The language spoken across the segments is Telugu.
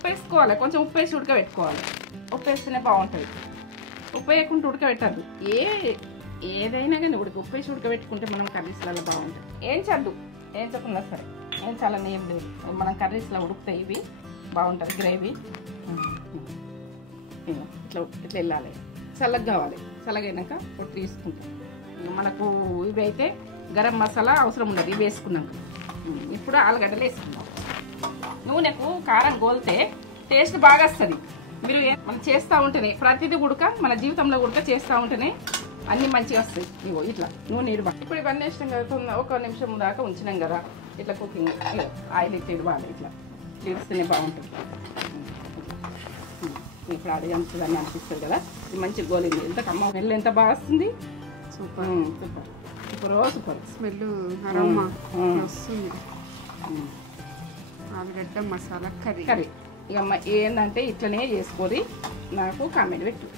ఉప్పు వేసుకోవాలి, కొంచెం ఉప్పు వేసి ఉడకబెట్టుకోవాలి. ఉప్పు వేస్తేనే బాగుంటుంది. ఉప్పు వేయకుండా ఉడకబెట్టద్దు. ఏదైనా కానీ ఉప్పు వేసి ఉడకబెట్టుకుంటే మనం కర్రీస్లలో బాగుంటుంది. ఏం చద్దు, ఏం చెప్పకుండా సరే, ఏం చాలా ఏం లేదు. మనం కర్రీస్లో ఉడుకుతాయి, ఇవి బాగుంటుంది గ్రేవీ. ఇట్లా ఇట్లా వెళ్ళాలి, చల్లగా కావాలి. చల్లగైనాక పొట్టు తీసుకుంటాం. మనకు ఇవి అయితే గరం మసాలా అవసరం ఉండదు. ఇవి వేసుకున్నాక ఇప్పుడు ఆలుగడ్డలు వేసుకుందాం. నూనెకు కారం గోలితే టేస్ట్ బాగా వస్తుంది. మీరు మనం చేస్తూ ఉంటేనే ప్రతిదీ ఉడక మన జీవితంలో ఉడక చేస్తూ ఉంటేనే అన్నీ మంచిగా వస్తాయి. ఇగో ఇట్లా నూనె ఇడబా. ఇప్పుడు ఇవన్నీ వేసినాం కదా, ఒక నిమిషం దాకా ఉంచినాం కదా, ఇట్లా కుకింగ్ ఆయిల్ ఇట్లా ఇడవాలి. ఇట్లా ఇడిస్తేనే బాగుంటుంది. ఇప్పుడు అది అంతదని అనిపిస్తుంది కదా, ఇది మంచి గోలింది. ఎంత కమ్మ స్మెల్ ఎంత బాగా వస్తుంది. Super super super super smell aroma వస్తుంది. ఆలుగడ్డ మసాలా కర్రీ. ఇక ఏంటంటే ఇట్లనే చేసుకొని నాకు కామెంట్ పెట్టు.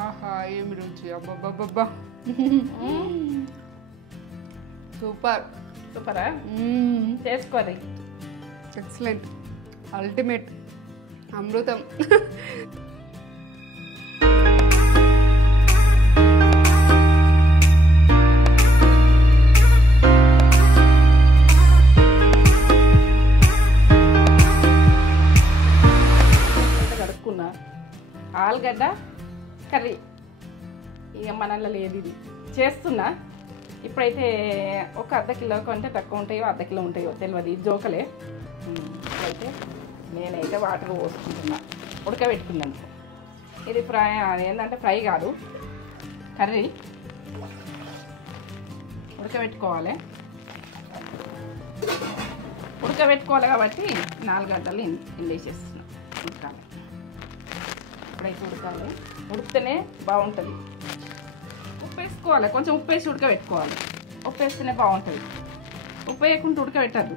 ఆహా ఏమి రుచి, అబ్బబ్బబ్బబ్బా సూపర్. సూపరా? చేసుకోవాలి. ఎక్సలెంట్, అల్టిమేట్, అమృతం. కడుక్కున్నా ఆలుగడ్డ కర్రీ ఇక మనలో లేదు. ఇది చేస్తున్నా. ఇప్పుడైతే ఒక అర్ధ కిలో కంటే తక్కువ ఉంటాయో అర్ధ కిలో ఉంటాయో తెలియదు, జోకలే. ఇప్పుడైతే నేనైతే వాటర్ పోసుకుంటున్నా, ఉడకబెట్టుకున్నాను. ఇది ఫ్రై, ఏంటంటే ఫ్రై కాదు, కర్రీ. ఉడకబెట్టుకోవాలి కాబట్టి 4 గంటలు వేసేస్తున్నాం. ఉడకాలి. ఇప్పుడైతే ఉడకాలి. ఉడికితేనే బాగుంటుంది. ఉప్పు వేసుకోవాలి, కొంచెం ఉప్పు వేసి ఉడకబెట్టుకోవాలి. ఉప్పు వేస్తేనే బాగుంటుంది. ఉప్పు వేయకుండా ఉడకబెట్టద్దు.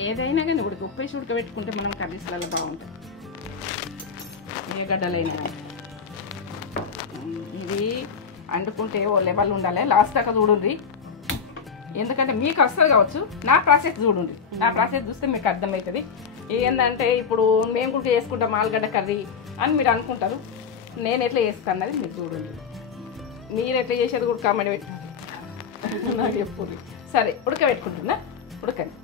ఏదైనా కానీ ఉప్పు వేసి ఉడకబెట్టుకుంటే మనం కర్రీస్లలో బాగుంటుంది. ఏ గడ్డలైనా ఇది అంటుకుంటే ఓ లెవెల్ ఉండాలి. లాస్ట్ దాకా చూడండి, ఎందుకంటే మీకు వస్తుంది కావచ్చు. నా ప్రాసెస్ చూడండి. నా ప్రాసెస్ చూస్తే మీకు అర్థమవుతుంది. ఏంటంటే ఇప్పుడు మేము కూడా చేసుకుంటాం ఆలుగడ్డ కర్రీ అని మీరు అనుకుంటారు. నేను ఎట్లా చేస్తాను అన్నది మీరు చూడండి. మీరు ఎట్లా చేసేది కూడా కామెంట్ పెట్టండి, నాకు చెప్పుర్రి. సరే, ఉడకబెట్టుకుంటున్నా. ఉడకండి.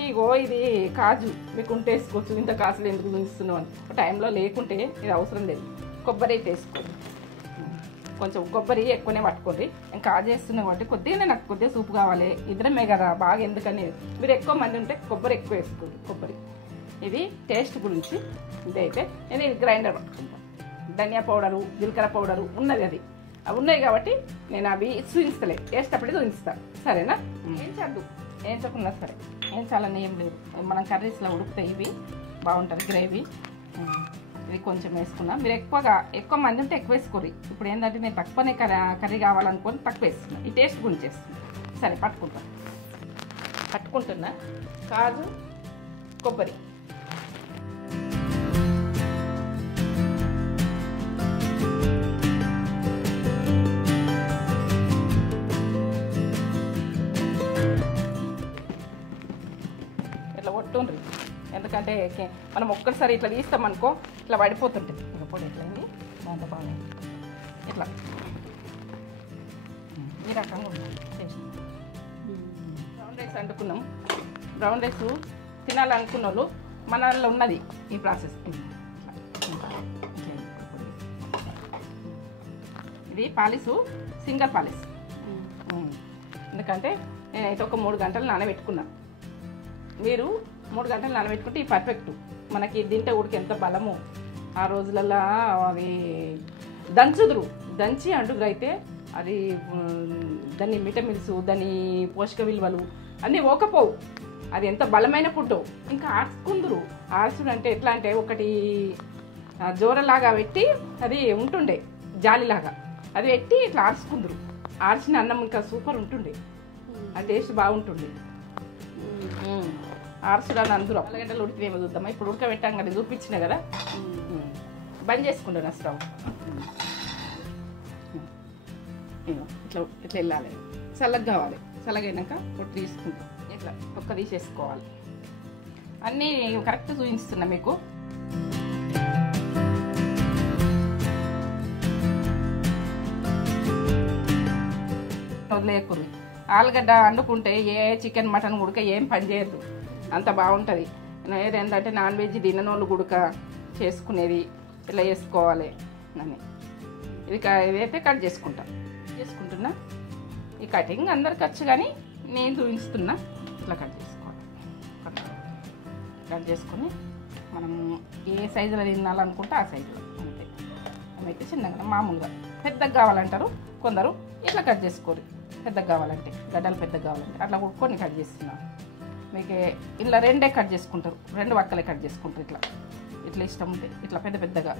ఇగో ఇది కాజు మీకు ఉంటే వేసుకోవచ్చు. ఇంత కాసులు ఎందుకు చూపిస్తున్నాం అని టైంలో లేకుంటే ఇది అవసరం లేదు. కొబ్బరి అయితే వేసుకోండి. కొంచెం కొబ్బరి ఎక్కువనే పట్టుకోండి. నేను కాజు వేస్తున్నాం కాబట్టి కొద్దిగానే నాకు కొద్దిగా సూపు కావాలి. ఇద్దరమే కదా బాగా, ఎందుకని మీరు ఎక్కువ మంది ఉంటే కొబ్బరి ఎక్కువ వేసుకోండి. కొబ్బరి ఇది టేస్ట్ గురించి. ఇదైతే నేను ఇది గ్రైండర్ పట్టుకుంటాను. ధనియా పౌడరు, జీలకర్ర పౌడరు ఉన్నది, అది అవి ఉన్నాయి కాబట్టి నేను అవి చూపిస్తలే, వేసేటప్పుడే చూపిస్తాను. సరేనా? ఏం చద్దు, ఏం చెప్పకుండా సరే, ఏం చాలా ఏం లేదు. మనం కర్రీస్లో ఉడుకుతాయి, ఇవి బాగుంటుంది గ్రేవీ. ఇది కొంచెం వేసుకున్నా. మీరు ఎక్కువ మంది ఉంటే ఎక్కువ వేసుకోరు. ఇప్పుడు ఏంటంటే నేను తక్కువనే కర్రీ కావాలనుకొని తక్కువ వేస్తున్నా. ఈ టేస్ట్ గురించి వేస్తున్నా. సరే, పట్టుకుంటున్నా కాజు, కొబ్బరి. ఇట్లా కొట్టుండ్రి, ఎందుకంటే మనం ఒక్కసారి ఇట్లా తీస్తామనుకో ఇట్లా పడిపోతుంటుంది. ఇక పొడి ఎట్లయింది దాంట్లో బాగా ఇట్లా ఈ రకంగా ఉండాలి. బ్రౌన్ రైస్ అంటుకున్నాం. బ్రౌన్ రైస్ తినాలనుకున్న వాళ్ళు మనలో ఉన్నది ఈ ప్రాసెస్. ఇది పాలిసు, సింగల్ పాలిస్. ఎందుకంటే నేనైతే ఒక 3 గంటలు నానబెట్టుకున్నా. మీరు 3 గంటలు నానబెట్టుకుంటే ఈ పర్ఫెక్ట్. మనకి తింటే ఉడికి ఎంత బలము. ఆ రోజులలో అవి దంచి అంటుగురు అయితే అది దాని విటమిన్స్, దాని పోషక విలువలు అన్నీ ఓకపోవు. అది ఎంత బలమైన ఫుడ్. ఇంకా ఆర్చుకుందరు. ఆర్చుడు అంటే ఎట్లా అంటే ఒకటి జోరలాగా పెట్టి అది ఉంటుండే జాలిలాగా, అది పెట్టి ఇట్లా ఆర్చుకుందరు. ఆర్చిన అన్నం ఇంకా సూపర్ ఉంటుండే, ఆ టేస్ట్ బాగుంటుండే. ఆర్చుడు అని అందరూ 4 గంటలు ఉడికినేమో చూద్దామా. ఇప్పుడు ఉడకబెట్టాం కదా, చూపించిన కదా. బంద్ చేసుకుంటాను స్టవ్. ఇట్లా వెళ్ళాలి, చల్లగా కావాలి. చల్లగైనాక పొట్టు తీసుకుంటాం. ఇట్లా ఒక్క తీసేసుకోవాలి. అన్నీ కరెక్ట్ చూపిస్తున్నా మీకు. వదిలేయకూడదు. ఆలుగడ్డ వండుకుంటే ఏ చికెన్ మటన్ ఉడక ఏం పని చేయదు, అంత బాగుంటుంది. ఏదేంటంటే నాన్ వెజ్ తిననోళ్ళు గుడక చేసుకునేది ఇలా చేసుకోవాలి అని. ఇదైతే కట్ చేసుకుంటున్నా. ఈ కటింగ్ అందరికి వచ్చు కానీ నేను చూపిస్తున్నా. ఇట్లా కట్ చేసుకోవాలి. కట్ చేసుకొని మనము ఏ సైజులో తినాలనుకుంటే ఆ సైజులో అంతే. అయితే చిన్నగా మామూలుగా పెద్దగా కావాలంటారు కొందరు, ఇట్లా కట్ చేసుకోరు. పెద్దగా కావాలంటే గడ్డలు పెద్దగా కావాలంటే అట్లా కొన్ని కట్ చేస్తున్నాను. మీకు ఇలా రెండే కట్ చేసుకుంటారు, 2 వక్కలే కట్ చేసుకుంటారు. ఇట్లా ఇష్టం ఉంటే ఇట్లా పెద్దగా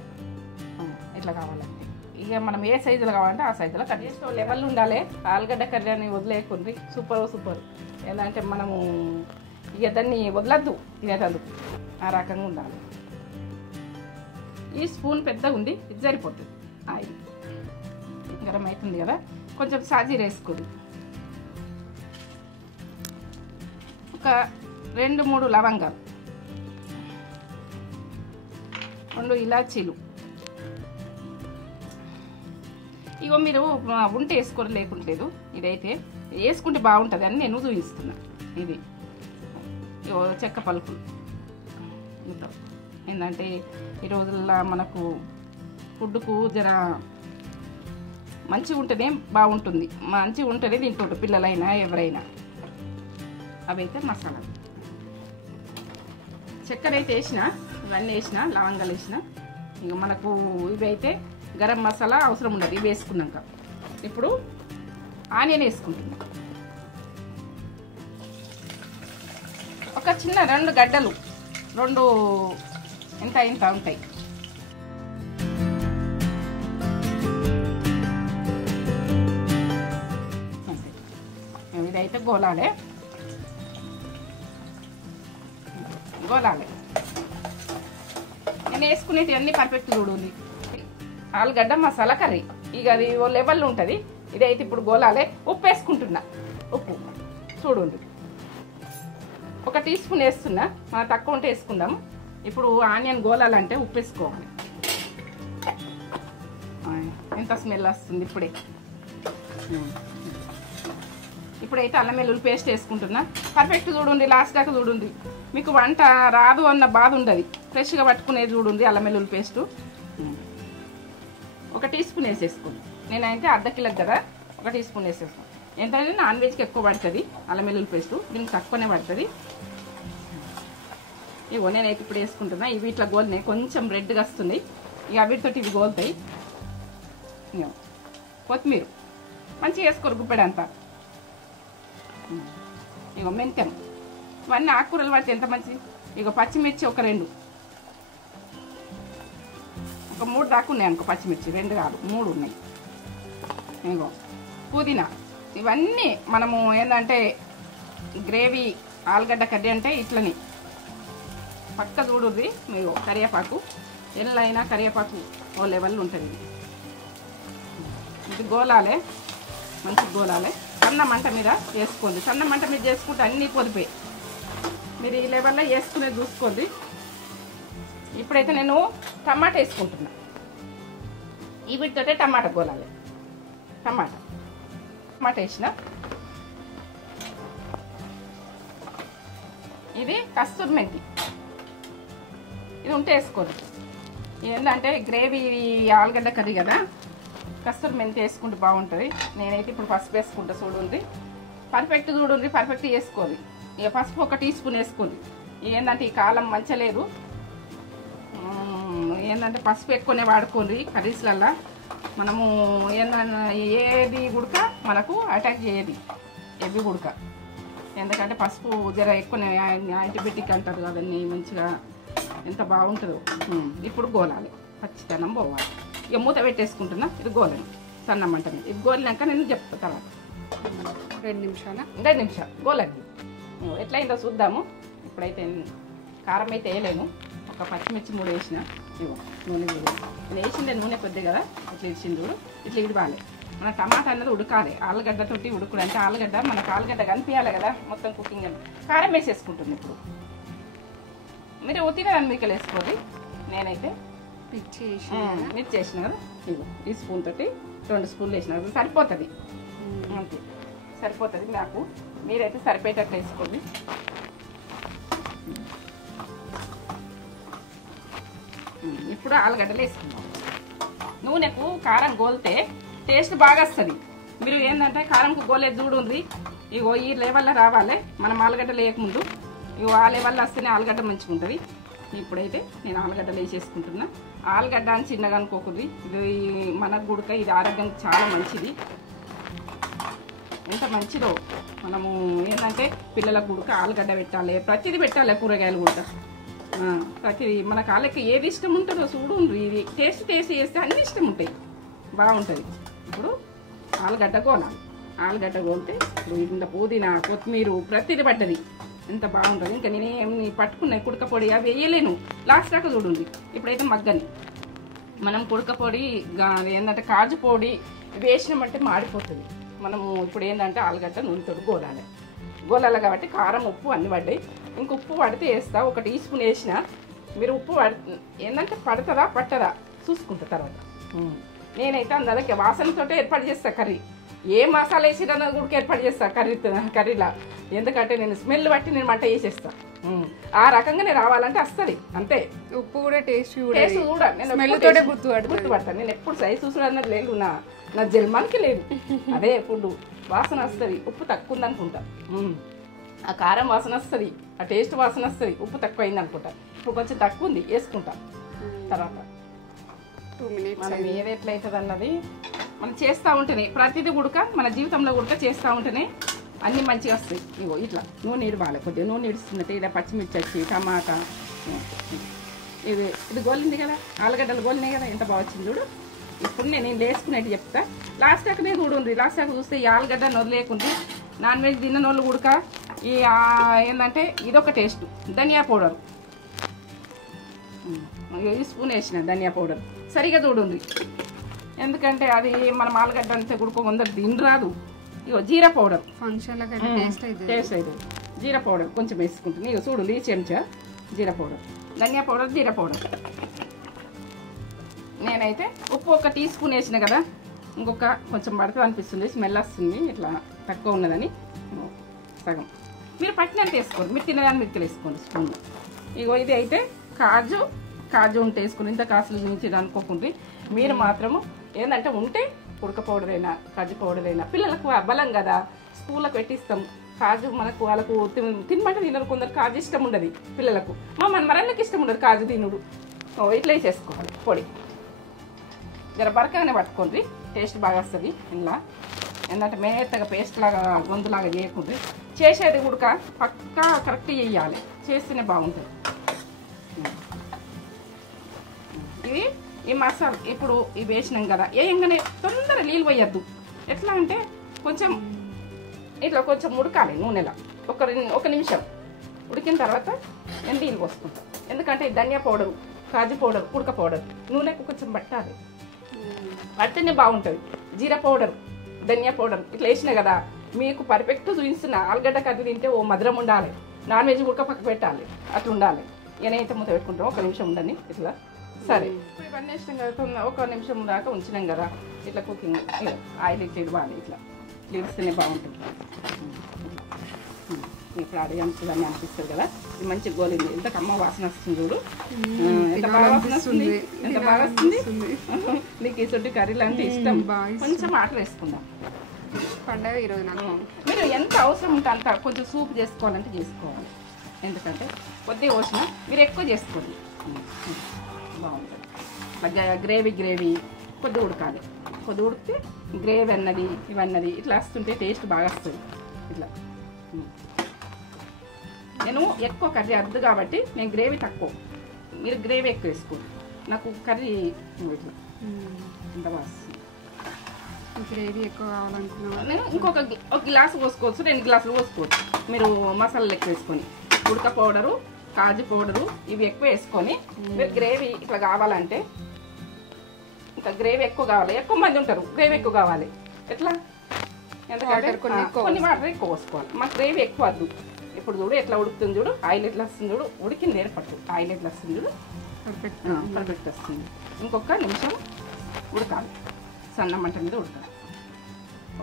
ఇట్లా కావాలంటే ఇక మనం ఏ సైజులో కావాలంటే ఆ సైజులో కట్ చేసుకో. లెవెల్ ఉండాలి. ఆలుగడ్డ కర్రీ అని వదిలేయకుండ్రి. సూపర్. ఏంటంటే మనము ఇక దాన్ని వదలద్దు, తినేటందు ఆ రకంగా ఉండాలి. ఈ స్పూన్ పెద్దగా ఉంది, ఇది సరిపోతుంది. ఆయిల్ గరం అవుతుంది కదా, కొంచెం సాజీర వేసుకోండి. ఒక 2-3 లవంగాలు, 2 ఇలాచీలు. ఇగో మీరు ఉంటే వేసుకోవడం లేకుంటలేదు. ఇదైతే వేసుకుంటే బాగుంటుంది అని నేను చూపిస్తున్నా. ఇది ఇగో చెక్క పలుకులు. ఇంకా ఏంటంటే ఈ రోజుల్లో మనకు ఫుడ్కు జర మంచిగా ఉంటేనే బాగుంటుంది. మంచిగా ఉంటేనే తింటుంటారు పిల్లలైనా ఎవరైనా. అవైతే మసాలా. చక్కెర అయితే వేసిన, ఇవన్నీ వేసిన, లవంగాలు వేసిన. ఇక మనకు ఇవి అయితే గరం మసాలా అవసరం ఉండదు. ఇవి వేసుకున్నాక ఇప్పుడు ఆనియన్ వేసుకుంటున్నా. ఒక చిన్న 2 గడ్డలు, 2 ఇంత ఉంటాయి. ఇదైతే గోలాలే. నేను వేసుకునేవి అన్నీ పర్ఫెక్ట్ చూడండి. ఆలుగడ్డ మసాలా కర్రీ ఇక అది ఓ లెవెల్లో ఉంటుంది. ఇదైతే ఇప్పుడు గోలాలే. ఉప్పు వేసుకుంటున్నా. ఉప్పు చూడండి, 1 టీ స్పూన్ వేస్తున్నా. మనం తక్కువ ఉంటే వేసుకుందాము. ఇప్పుడు ఆనియన్ గోలాలంటే ఉప్పు వేసుకోవాలి. ఎంత స్మెల్ వస్తుంది ఇప్పుడైతే అల్లం వెల్లుల్లి పేస్ట్ వేసుకుంటున్నా. పర్ఫెక్ట్ చూడండి, లాస్ట్ దాకా చూడండి. మీకు వంట రాదు అన్న బాధ ఉండదు. ఫ్రెష్గా పట్టుకునేది చూడండి. అల్లం వెల్లుల్లి పేస్టు 1 టీ స్పూన్ వేసేసుకోండి. నేనైతే అర్ధ కిలోకి కదా 1 టీ స్పూన్ వేసేస్తాను. ఏంటంటే నాన్ వెజ్కి ఎక్కువ పడుతుంది అల్లం వెల్లుల్లి పేస్టు, దీనికి తక్కువనే పడుతుంది. ఇవో నేనైతే ఇప్పుడు వేసుకుంటున్నా. ఇవి ఇట్లా గోలినాయి, కొంచెం రెడ్గా వస్తుంది. ఇక వీటితోటి ఇవి గోలుతాయి. కొత్తిమీర మంచిగా వేసుకోరు, గుప్పెడంతా. ఇగో మెంతం, ఇవన్నీ ఆకుకూరలు పడితే ఎంత మంచిది. ఇక పచ్చిమిర్చి ఒక 2, ఒక 3 దాకా ఉన్నాయి అనుకో. పచ్చిమిర్చి 2 కాదు 3 ఉన్నాయి. ఇగో పుదీనా. ఇవన్నీ మనము ఏంటంటే గ్రేవీ ఆలుగడ్డ కర్రీ అంటే ఇట్లని పక్క చూడుర్రి. మీరు కరివేపాకు, ఎల్లైనా కరివేపాకు ఓ లెవెల్ ఉంటుంది. ఇది గోలాలే, మంచి గోలాలే. సన్న మంట మీద వేసుకోండి. సన్న మంట మీద చేసుకుంటే అన్నీ పొదిపోయి మీరు ఈ లెవెల్లో వేసుకునేది చూసుకోండి. ఇప్పుడైతే నేను టమాటా వేసుకుంటున్నా. ఈ వీటితోటే టమాటా గోలాలి. టమాటా వేసిన. ఇది కస్తూరి మెంతి, ఇది ఉంటే వేసుకోండి. ఏంటంటే గ్రేవీ ఆలుగడ్డ కర్రీ కదా, కస్తూరి మెంతి వేసుకుంటే బాగుంటుంది. నేనైతే ఇప్పుడు పసుపు వేసుకుంటా. చూడండి పర్ఫెక్ట్ చూడండి, పర్ఫెక్ట్ వేసుకోండి. ఇక పసుపు 1 టీ స్పూన్ వేసుకోండి. ఏంటంటే ఈ కాలం మంచలేదు. ఏంటంటే పసుపు ఎక్కువనే వాడుకోండి కర్రీస్లల్లో. మనము ఏంటన్నా ఏది ఉడక మనకు అటాక్ చేయదు, ఎవి ఉడక. ఎందుకంటే పసుపు జర ఎక్కువనే యాంటీబయాటిక్ అంటారు కదండి. మంచిగా ఎంత బాగుంటుందో. ఇప్పుడు గోలాలి, పచ్చితనం పోవాలి. ఇక మూత పెట్టేసుకుంటున్నా. ఇది గోలని సన్న మంట మీద. ఇది గోలినాక నేను చెప్తా తర్వాత. 2 నిమిషాలు గోలండి. ఎట్లయిందో చూద్దాము. ఇప్పుడైతే కారం అయితే వేయలేను. ఒక పచ్చిమిర్చి 3 వేసిన. ఇవ్వ నూనె నేను వేసిందే నూనె కొద్ది కదా. ఇట్లా ఇచ్చింది చూడు, ఇట్లా ఇడవాలి. మన టమాటా అన్నది ఉడకాలి, ఆలుగడ్డ తోటి ఉడుకుడు. అంటే ఆలుగడ్డ మనకు ఆలుగడ్డ కనిపించాలి కదా మొత్తం కుకింగ్ అని. కారం వేసేసుకుంటుంది. ఇప్పుడు మీరు ఉతిరని మీకలు వేసుకోండి. నేనైతే మిర్చి వేసిన కదా, ఇగో ఈ స్పూన్ తోటి 2 స్పూన్లు వేసిన కదా సరిపోతుంది. అంతే సరిపోతుంది నాకు. మీరైతే సరిపోయేటట్లు వేసుకోండి. ఇప్పుడు ఆలుగడ్డలు వేసుకుందాం. నూనెకు కారం గోలితే టేస్ట్ బాగా వస్తుంది. మీరు ఏంటంటే కారంకు గోలేదు చూడుంది, ఇగో ఈ లెవెల్లో రావాలి మనం ఆలుగడ్డలు వేయకముందు. ఇగో ఆ లెవెల్లో వస్తేనే ఆలుగడ్డ మంచిగా ఉంటుంది. ఇప్పుడైతే నేను ఆలుగడ్డలు వేసేసుకుంటున్నా. ఆలుగడ్డ అని చిన్నగా అనుకోకూడదు, ఇది మనకు గుడక, ఇది ఆరోగ్యానికి చాలా మంచిది. ఎంత మంచిదో. మనము ఏంటంటే పిల్లలకు గుడక ఆలుగడ్డ పెట్టాలి, ప్రతిదీ పెట్టాలి, కూరగాయలు కూడా ప్రతిదీ. మన కాళ్ళకి ఏది ఇష్టం ఉంటుందో చూడు. ఇది టేస్ట్ చేస్తే అన్ని ఇష్టం ఉంటాయి, బాగుంటుంది. ఇప్పుడు ఆలుగడ్డ గోలాలి. ఆలుగడ్డ గోలితే ఇప్పుడు ఇంత పుదీనా, కొత్తిమీర ప్రతిదీ పడ్డది, ఎంత బాగుంటుంది. ఇంకా నేనేమి పట్టుకున్నాయి కుడక పొడి అవి వేయలేను, లాస్ట్ దాకా చూడండి. ఇప్పుడైతే మగ్గని మనం కుడక పొడి ఏంటంటే కాజు పొడి వేసినామంటే మాడిపోతుంది. మనము ఇప్పుడు ఏంటంటే ఆలుగడ్డ నూనెతో గోలాలి కాబట్టి కారం ఉప్పు అన్ని పడ్డాయి. ఇంక ఉప్పు పడితే వేస్తా, 1 టీ స్పూన్ వేసిన. మీరు ఉప్పు ఏంటంటే పడుతుందా పట్టదా చూసుకుంటా తర్వాత. నేనైతే అందుకే వాసనతో ఏర్పాటు చేస్తా కర్రీ. ఏ మసాలా వేసినా కూడా ఏర్పాటు చేస్తా కర్రీలా. ఎందుకంటే నేను స్మెల్ బట్టి నేను మంట వేసేస్తా. ఆ రకంగానే రావాలంటే వస్తుంది అంతే. ఉప్పు కూడా టేస్ట్ కూడా నేను గుర్తుపడతాను. నేను ఎప్పుడు సైజ్ చూసుకున్నది లేదు, నా జన్మానికి లేదు. అదే ఫుడ్ వాసన వస్తుంది. ఉప్పు తక్కువ ఉంది అనుకుంటా, ఆ కారం వాసన వస్తుంది, ఆ టేస్ట్ వాసన వస్తుంది. ఉప్పు తక్కువ అయింది అనుకుంటా. ఇప్పుడు కొంచెం తక్కువ ఉంది, వేసుకుంటా. తర్వాత 2 minutes మనం ఏది ఎట్లయితుంది అన్నది మనం చేస్తూ ఉంటేనే ప్రతిదీ ఉడక మన జీవితంలో ఉడక చేస్తూ ఉంటేనే అన్నీ మంచిగా వస్తాయి. ఇగో ఇట్లా నూనె ఇడవాలి, కొద్దిగా నూనె ఇడుస్తున్నట్టు. ఇలా పచ్చిమిర్చి వచ్చి టమాటా ఇది గోలింది కదా, ఆలుగడ్డలు గోలినాయి కదా, ఎంత బాగా వచ్చింది చూడు. ఇప్పుడు నేను వేసుకునేట్టు చెప్తా. లాస్ట్ దాకా నేను కూడా ఉంది. లాస్ట్ దాకా చూస్తే ఈ ఆలుగడ్డ నొరలేకుంది. నాన్ వెజ్ తిన్న నోళ్ళు ఉడక ఈ ఏంటంటే ఇదొక టేస్ట్. ధనియా పౌడర్ ఈ స్పూన్ వేసిన ధనియా పౌడర్ సరిగా చూడండి. ఎందుకంటే అది మనం ఆలుగడ్డ అంతే గుడుకో కొందరు తినరాదు. ఇగో జీరా పౌడర్ ఫంక్షన్లో టేస్ట్ అవుతుంది. జీరా పౌడర్ కొంచెం వేసుకుంటుంది. ఇక చూడండి, ఈ చెంచా జీరా పౌడర్, ధనియా పౌడర్, జీరా పౌడర్. నేనైతే ఉప్పు 1 టీ స్పూన్ వేసిన కదా, ఇంకొక కొంచెం పడుతుంది అనిపిస్తుంది, స్మెల్ వస్తుంది. ఇట్లా తక్కువ ఉన్నదని సగం. మీరు పట్టినంత వేసుకోండి, మీరు తినదాన్ని మిర్చిలు వేసుకోండి స్పూన్. ఇగో ఇది అయితే కాజు ఉంటే వేసుకుని ఇంత కాసులు చూపించేది అనుకోకుండా. మీరు మాత్రము ఏంటంటే ఉంటే ఉడక పౌడర్ అయినా కాజు పౌడర్ అయినా పిల్లలకు బలం కదా, స్కూళ్ళకు పెట్టిస్తాం. కాజు మనకు వాళ్ళకు తినమంటే తినరు, కొందరు కాజు ఇష్టం ఉండదు పిల్లలకు. మన మరళ్ళకి ఇష్టం ఉండదు కాజు తినుడు. ఇట్లా వేసేసుకోవాలి పొడి. జర బరకగానే పట్టుకోండి, టేస్ట్ బాగా వస్తుంది. ఇలా ఏంటంటే మేతగా పేస్ట్ లాగా గొంతులాగా చేయకుండా చేసేది ఉడక పక్కా కరెక్ట్ చేయాలి, చేస్తేనే బాగుంటుంది. ఇవి ఈ మసాలా ఇప్పుడు ఇవి వేసినాం కదా, వేయంగానే తొందర నీళ్ళు పోయద్దు. ఎట్లా అంటే కొంచెం ఇట్లా కొంచెం ఉడకాలి నూనెలా. ఒక నిమిషం ఉడికిన తర్వాత నేను నీళ్ళు పోసుకుంటాను. ఎందుకంటే ధనియా పౌడరు, కాజు పౌడర్, ఉడక పౌడర్ నూనెకు కొంచెం పట్టాలి, పడితేనే బాగుంటుంది. జీరా పౌడర్, ధనియా పౌడర్ ఇట్లా వేసినా కదా, మీకు పర్ఫెక్ట్ చూపిస్తున్నా. ఆలుగడ్డ కర్రీ తింటే ఓ మధురం ఉండాలి, నాన్ వెజ్ ఉడక పక్క పెట్టాలి, అట్లా ఉండాలి. నేనైతే మూత పెట్టుకుంటాం. 1 నిమిషం ఉండని ఇట్లా. సరే ఇవన్నీ వేసినాం కదా, 1 నిమిషం దాకా ఉంచినాం కదా. ఇట్లా కుకింగ్ ఆయిల్ ఇట్లా ఇవ్వాలి, ఇట్లా ఇస్తేనే బాగుంటుంది. ఇప్పుడు అడిగాన్ని అనిపిస్తుంది కదా, ఇది మంచి గోలింది. ఎంత కమ్మ వాసన వస్తుంది చూడు, ఎంత బాగా వాసన వస్తుంది, ఎంత బాగా వస్తుంది. నీకు ఈ సొడ్డు కర్రీలు అంటే ఇష్టం. కొంచెం ఆటలు వేసుకుందాం. పండగ ఈరోజు నాకు. మీరు ఎంత అవసరం ఉంటే అంత కొంచెం సూప్ చేసుకోవాలంటే చేసుకోవాలి. ఎందుకంటే కొద్దిగా పోసిన మీరు ఎక్కువ చేసుకోండి, బాగుంటుంది. గ్రేవీ కొద్దిగా ఉడకాలి. కొద్దిగా ఉడికితే గ్రేవీ అన్నది ఇవన్నది ఇట్లా వస్తుంటే టేస్ట్ బాగా వస్తుంది. ఇట్లా నేను ఎక్కువ కర్రీ అద్దు కాబట్టి నేను గ్రేవీ తక్కువ, మీరు గ్రేవీ ఎక్కువ వేసుకోండి. నాకు కర్రీ ఇట్లా ఇంత బాగా వస్తుంది. గ్రేవీ ఎక్కువ కావాలనుకున్నా నేను ఇంకొక గ్లాసు పోసుకోవచ్చు, 2 గ్లాసులు పోసుకోవచ్చు. మీరు మసాలాలు ఎక్కువ వేసుకొని ఉడక పౌడరు, కాజు పౌడరు ఇవి ఎక్కువ వేసుకొని మీరు గ్రేవీ ఇట్లా కావాలంటే ఇంకా గ్రేవీ ఎక్కువ కావాలి. ఎక్కువ మంది ఉంటారు, గ్రేవీ ఎక్కువ కావాలి. ఎట్లా ఎందుకంటే Water కొన్ని ఎక్కువ కొన్ని వాటర్ ఎక్కువ పోసుకోవాలి మాకు గ్రేవీ ఎక్కువ వద్దు ఇప్పుడు చూడు ఎట్లా ఉడుకుతుంది చూడు ఆయిల్ ఎట్లా వస్తుంది చూడు ఉడికింది ఏర్పట్టు ఆయిల్ ఎట్లా వస్తుంది చూడు పర్ఫెక్ట్ పర్ఫెక్ట్ వస్తుంది ఇంకొక నిమిషం ఉడకాలి సన్న మంట మీద ఉడకాలి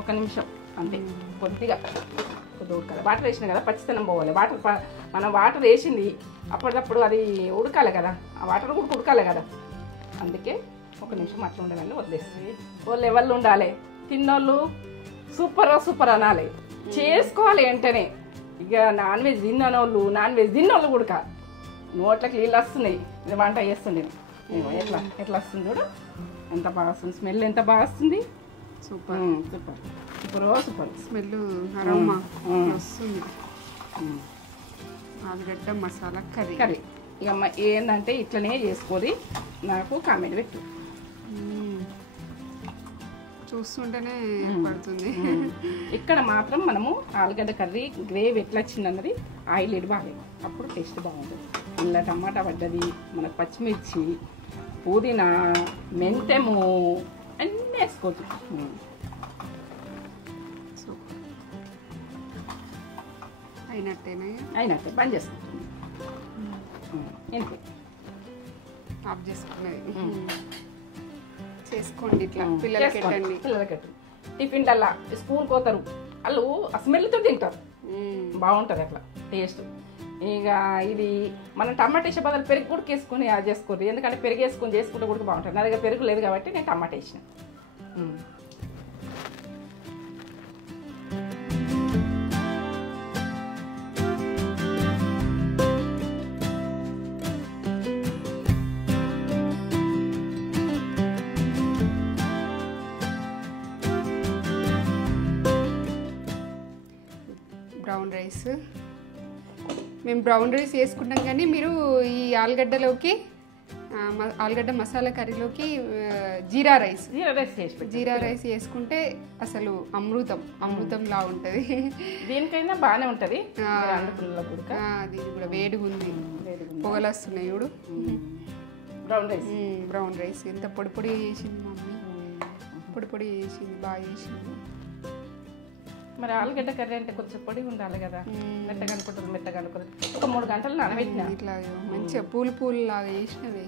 ఒక నిమిషం అంతే కొద్దిగా ఉడకాలి వాటర్ వేసిన కదా పచ్చితనం పోవాలి వాటర్ మనం వాటర్ వేసింది అప్పటికప్పుడు అది ఉడకాలి కదా ఆ వాటర్ కూడా ఉడకాలి కదా అందుకే ఒక నిమిషం అట్లా ఉండాలని వదిలేస్తుంది ఓ లెవెల్ ఉండాలి తిన్నోళ్ళు సూపర్ అనాలి చేసుకోవాలి వెంటనే ఇక నాన్ వెజ్ తిన్నోళ్ళు కూడా నోట్లకి నీళ్ళు వస్తున్నాయి ఇది వంట చేస్తుంది ఎట్లా వస్తుంది చూడు ఎంత బాగా వస్తుంది స్మెల్ ఎంత బాగా వస్తుంది సూపర్ సూపర్ స్మెల్ అరోమా వస్తుంది ఆలుగడ్డ మసాలా కర్రీ ఇక ఏంటంటే ఇట్లనే చేసుకోరి నాకు కామెంట్ పెట్టు చూస్తుంటేనే పడుతుంది ఇక్కడ మాత్రం మనము ఆలుగడ్డ కర్రీ గ్రేవీ ఎట్లా వచ్చిందన్నది ఆయిల్ ఇవ్వాలి అప్పుడు టేస్ట్ బాగుంటుంది ఇలా టమాటా పడ్డది మనకు పచ్చిమిర్చి పుదీనా మెంతెము అన్నీ వేసుకోవచ్చు అయినట్టే బంద్ చేసుకుంటుంది ఆఫ్ చేసుకున్నది చేసుకోండి ఇట్లా పిల్లలకి టిఫిన్లల్లా స్కూల్కి పోతారు వాళ్ళు స్మెల్తో తింటారు బాగుంటుంది అట్లా టేస్ట్ ఇక ఇది మనం టమాటా వేసే బదులు పెరుగు కూడా వేసుకొని అది చేసుకోరు ఎందుకంటే పెరుగు వేసుకొని చేసుకుంటే కూడా బాగుంటుంది నా దగ్గర పెరుగు లేదు కాబట్టి నేను టమాటా వేసిన బ్రౌన్ రైస్ మేము బ్రౌన్ రైస్ వేసుకుంటాం కానీ మీరు ఈ ఆలుగడ్డలోకి ఆలుగడ్డ మసాలా కర్రీలోకి జీరా రైస్ వేసుకుంటే అసలు అమృతంలా ఉంటుంది దీనికైనా బాగానే ఉంటుంది దీని కూడా వేడిగా ఉంది పొగలు వస్తున్నాయి చూడు బ్రౌన్ రైస్ ఎంత పొడి పొడి చేసింది మమ్మీ పొడి చేసింది బాగా చేసింది మరి ఆలుగడ్డ కర్రీ అంటే కొంచెం పొడి ఉండాలి కదా మెత్తగా అనుకుంటుంది ఒక 3 గంటలు నానబెట్టిన ఇట్లా మంచిగా పూలు లాగా చేసినవి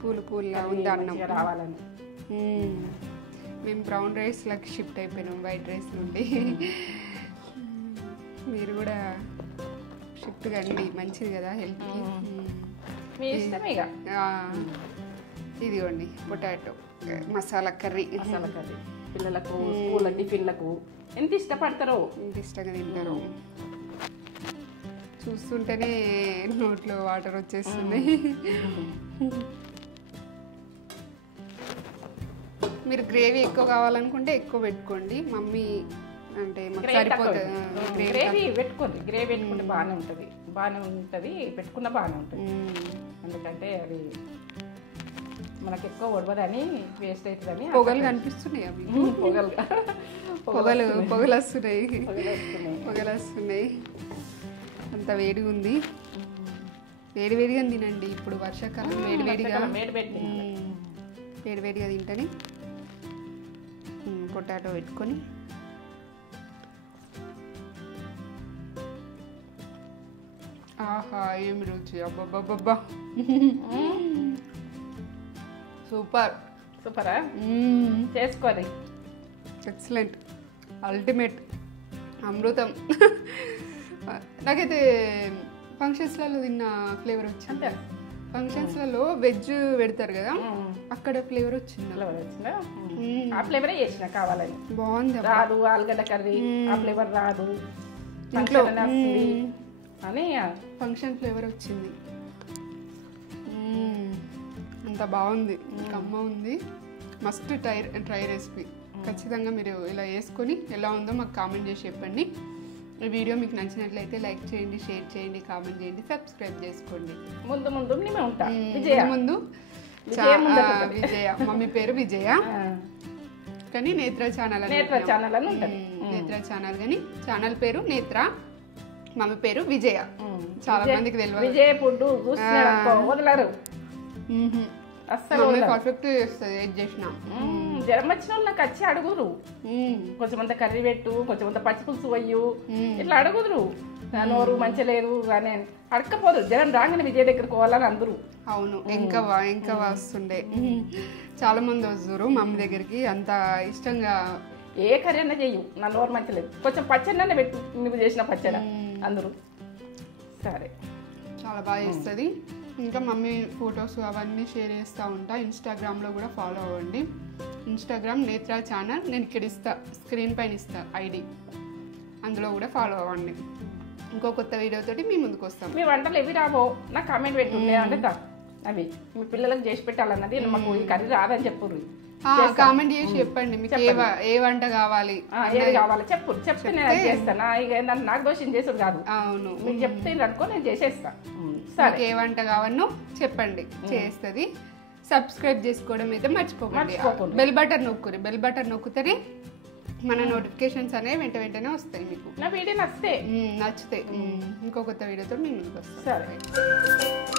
పూలు లాగా ఉంది అన్నం రావాలని మేము బ్రౌన్ రైస్ లాగా షిఫ్ట్ అయిపోయినాం వైట్ రైస్ నుండి మీరు కూడా షిఫ్ట్ కండి మంచిది కదా హెల్త్కి మీ ఇష్టమే ఇక ఇదిగోండి పొటాటో మసాలా కర్రీ పిల్లలకు స్కూల్ టిఫిన్లకు ఎంత ఇష్టపడతారో ఎంత ఇష్టంగా తింటారు చూస్తుంటేనే నోట్లో వాటర్ వచ్చేస్తున్నాయి మీరు గ్రేవీ ఎక్కువ కావాలనుకుంటే ఎక్కువ పెట్టుకోండి మమ్మీ అంటే మాకు సరిపోతుంది గ్రేవీ పెట్టుకోండి గ్రేవీ పెట్టుకుంటే బాగానే ఉంటుంది పెట్టుకున్న బాగానే ఉంటుంది ఎందుకంటే అది మనకి ఎక్కువ ఉడవదని వేస్ట్ అవుతుందని పొగలు కనిపిస్తున్నాయి అవి పొగలు వస్తున్నాయి అంత వేడిగా ఉంది వేడిగా తినండి ఇప్పుడు వర్షాకాలం వేడివేడిగా తింటని పొటాటో పెట్టుకొని ఆహా ఏమి రుచి అబ్బబ్బబ్బా సూపరా చేసుకోవాలి ఎక్సలెంట్ అల్టిమేట్ అమృతం నాకైతే ఫంక్షన్స్లలో తిన్న ఫ్లేవర్ వచ్చింది ఫంక్షన్స్లలో వెజ్ పెడతారు కదా అక్కడ ఫ్లేవర్ వచ్చింది ఆ ఫ్లేవరే చేసిన కావాలని బాగుంది రాదు ఆలుగడ్డ కర్రీ ఆ ఫ్లేవర్ రాదు ఇంట్లో అని ఫంక్షన్ ఫ్లేవర్ వచ్చింది అంత బాగుంది కమ్మ ఉంది మస్ట్ ట్రై రెసిపీ ఖచ్చితంగా మీరు ఇలా వేసుకొని ఎలా ఉందో మాకు కామెంట్ చేసి చెప్పండి ఈ వీడియో మీకు నచ్చినట్లయితే లైక్ చేయండి షేర్ చేయండి కామెంట్ చేయండి సబ్స్క్రైబ్ చేసుకోండి ముందు ముందు విజయ మమ్మీ పేరు విజయ కానీ నేత్ర ఛానల్ నేత్ర ఛానల్ కానీ ఛానల్ పేరు నేత్ర మమ్మీ పేరు విజయ చాలా మందికి తెలియదు విజయ ఫుడ్ వదలరు పర్ఫెక్ట్ చేస్తుంది ఏది చేసినా జ్వరం వచ్చిన వాళ్ళు నాకు వచ్చి అడుగురు, కొంచెం అంత కర్రీ పెట్టు, కొంచెం అంత పచ్చి పులుసు వయ్యు, ఇట్లా అడుగుదురు. నోరు మంచి లేదు కానీ అడకపోదు. జ్వరం రాగానే విజయ్ దగ్గరకు పోవాలని అందరూ. అవును, ఇంకా వస్తుండే చాలా మంది వస్తారు మమ్మీ దగ్గరికి. అంత ఇష్టంగా ఏ కర్రీ అన్నా చెయ్యు, నా నోరు మంచి లేదు, కొంచెం పచ్చడి పెట్టు, నువ్వు చేసిన పచ్చడి అందరూ. సరే, చాలా బాగా చేస్తుంది. ఇంకా మమ్మీ ఫొటోస్ అవన్నీ షేర్ చేస్తూ ఉంటా. ఇన్స్టాగ్రామ్లో కూడా ఫాలో అవ్వండి. ఇన్స్టాగ్రామ్ నేత్రా ఛానల్, నేను ఇక్కడ ఇస్తా, స్క్రీన్ పైన ఇస్తా ఐడి, అందులో కూడా ఫాలో అవ్వండి. ఇంకో కొత్త వీడియోతోటి మీ ముందుకు వస్తాం. మీ వంటలు ఎవి రావో నాకు కామెంట్ పెట్టుండే అంటే అవి మీ పిల్లలకు చేసి పెట్టాలన్నది. మాకు ఈ కర్రీ రాదని చెప్పుర్రు, కామెంట్ చేసి చెప్పండి మీకు ఏ వంట కావాలి, ఏది కావాలి చెప్తే నేను అది చేస్తాను. ఇక ఏంటంటే నాకు దోషం చేసుడు కాదు. అవును, మీకు చెప్తే అనుకో నేను చేసేస్తా. సరే, ఏ వంట కావాలనో చెప్పండి, చేస్తుంది. సబ్స్క్రైబ్ చేసుకోవడం అయితే మర్చిపోకండి. బెల్ బటన్ నొక్కురి, బెల్ బటన్ నొక్కుతేనే మన నోటిఫికేషన్స్ అనేవి వెంటనే వస్తాయి మీకు. నా వీడియో నచ్చితే ఇంకో కొత్త వీడియోతో మీ ముందుకు వస్తాం. సరే.